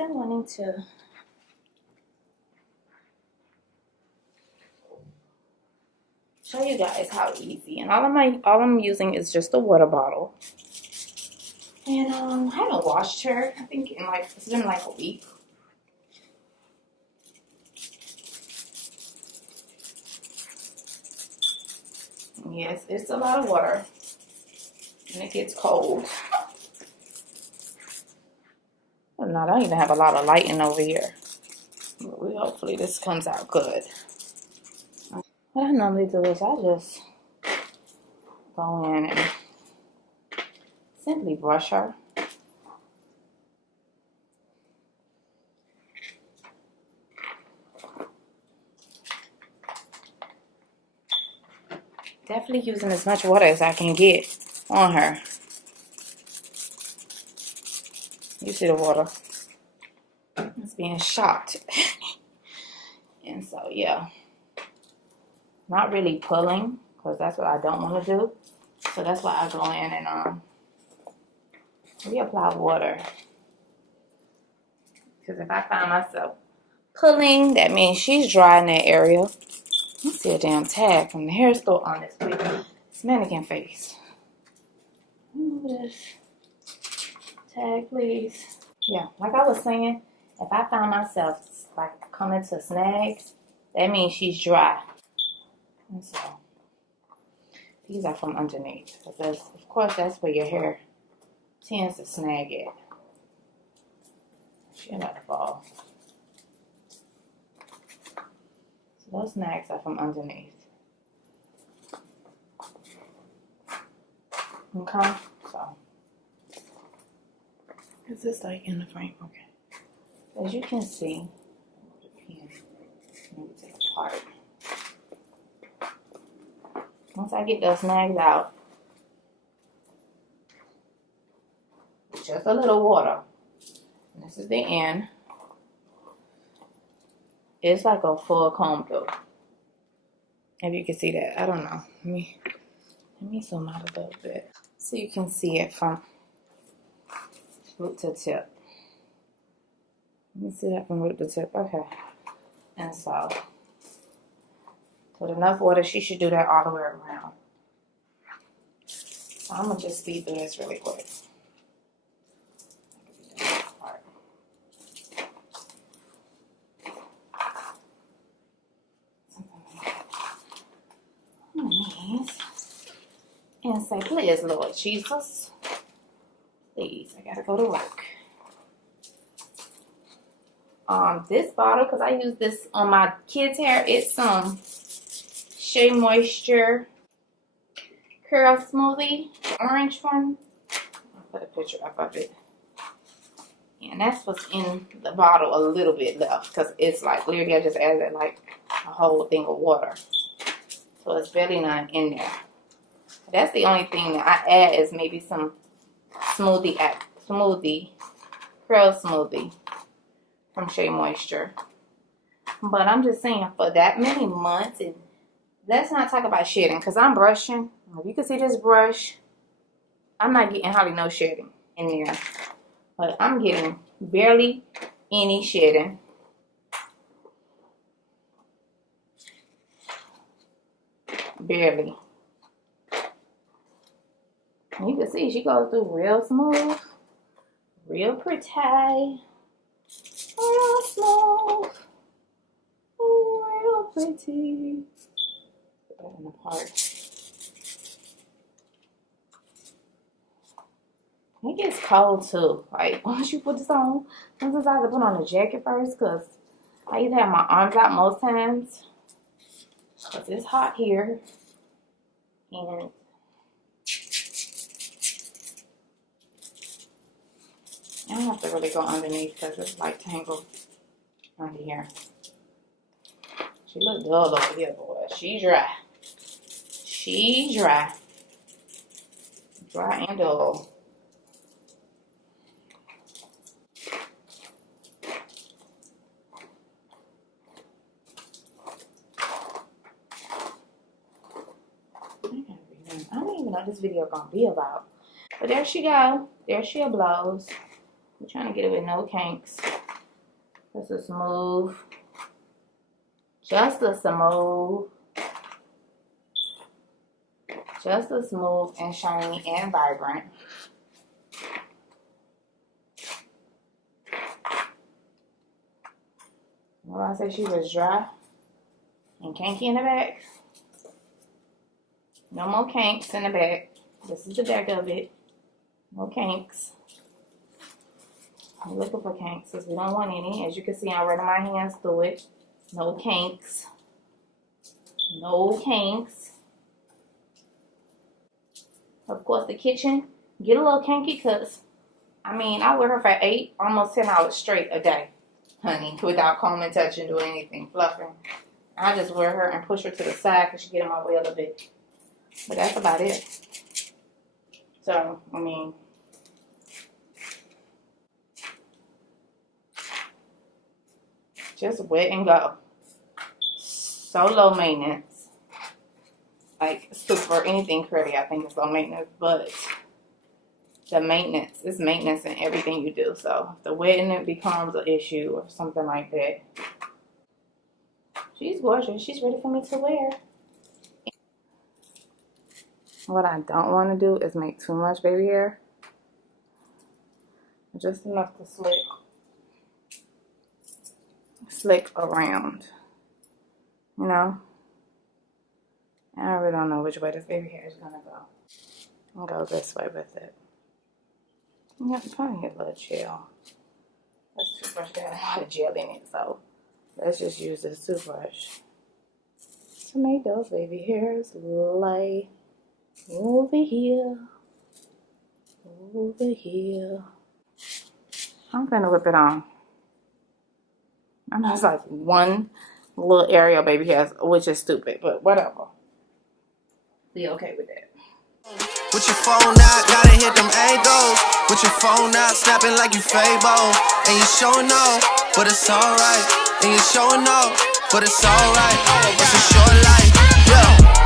been wanting to show you guys how easy, and all I'm using is just a water bottle. And I haven't washed her. I think in like it's been like a week. Yes, it's a lot of water, and it gets cold. Well, no, I don't even have a lot of lighting over here. But hopefully this comes out good. What I normally do is I just go in and simply brush her. Definitely using as much water as I can get on her. You see the water? It's being shot. And so, yeah. Not really pulling, because that's what I don't want to do. So that's why I go in and reapply water. Because if I find myself pulling, that means she's dry in that area. I see a damn tag from the hair store on this mannequin face. Move this tag, please. Yeah, like I was saying, if I find myself like coming to snags, that means she's dry. And so these are from underneath, because of course that's where your hair tends to snag at. She'll not fall. So those snags are from underneath. Okay, so is this like in the frame? Okay. As you can see, maybe take it apart. Once I get those snags out, just a little water. And this is the end. It's like a full comb through. If you can see that, I don't know. Let me zoom out a little bit so you can see it from root to tip. Let me see that from root to tip. Okay. And so, with enough water, she should do that all the way around. So I'm gonna just speed through this really quick. And say, please, Lord Jesus, please, I gotta go to work. This bottle, because I use this on my kids' hair, it's some Shea Moisture Curl Smoothie, orange one. I'll put a picture up of it. And that's what's in the bottle, a little bit left, because it's like, literally I just added like a whole thing of water. So it's barely none in there. That's the only thing that I add is maybe some curl smoothie from Shea Moisture. But I'm just saying, for that many months, and let's not talk about shedding, because I'm brushing. If you can see this brush, I'm not getting hardly no shedding in there. But I'm getting barely any shedding. Barely. You can see she goes through real smooth, real pretty, real smooth, real pretty. Put that in the part. It gets cold too. Like once you put this on, sometimes I have to put on a jacket first, because I either have my arms out most times, because it's hot here, and I don't have to really go underneath because it's like tangled under here. She look dull over here, boy. She dry. She dry. Dry and dull. I don't even know what this video gonna be about. But there she go. There she blows. I'm trying to get it with no kinks. This is smooth. Just a smooth. Just as smooth and shiny and vibrant. Well, I said she was dry and kinky in the back. No more kinks in the back. This is the back of it. No kinks. I'm looking for kinks because we don't want any. As you can see, I'm running my hands through it. No kinks. No kinks. Of course, the kitchen get a little kinky because, I mean, I wear her for 8, almost 10 hours straight a day, honey, without combing, touching, doing anything, fluffing. I just wear her and push her to the side because she get in my way a little bit. But that's about it. So, I mean, just wet and go. So low maintenance. Like, super, anything curly, I think is low maintenance, but the maintenance is maintenance in everything you do. So, if the wetting becomes an issue or something like that. She's gorgeous. She's ready for me to wear. What I don't want to do is make too much baby hair. Just enough to slick around. You know? I really don't know which way this baby hair is going to go. I'll go this way with it. Yeah, probably get a little gel. This toothbrush got a lot of gel in it, so let's just use this toothbrush to make those baby hairs lay over here. Over here. I'm gonna whip it on. I know it's like one little area of baby hairs, which is stupid, but whatever. Be okay with that. With your phone out, gotta hit them angles. With your phone out, snapping like you Fable. And you showing off, but it's alright. And you showing off, but it's alright. It's a short life, yeah.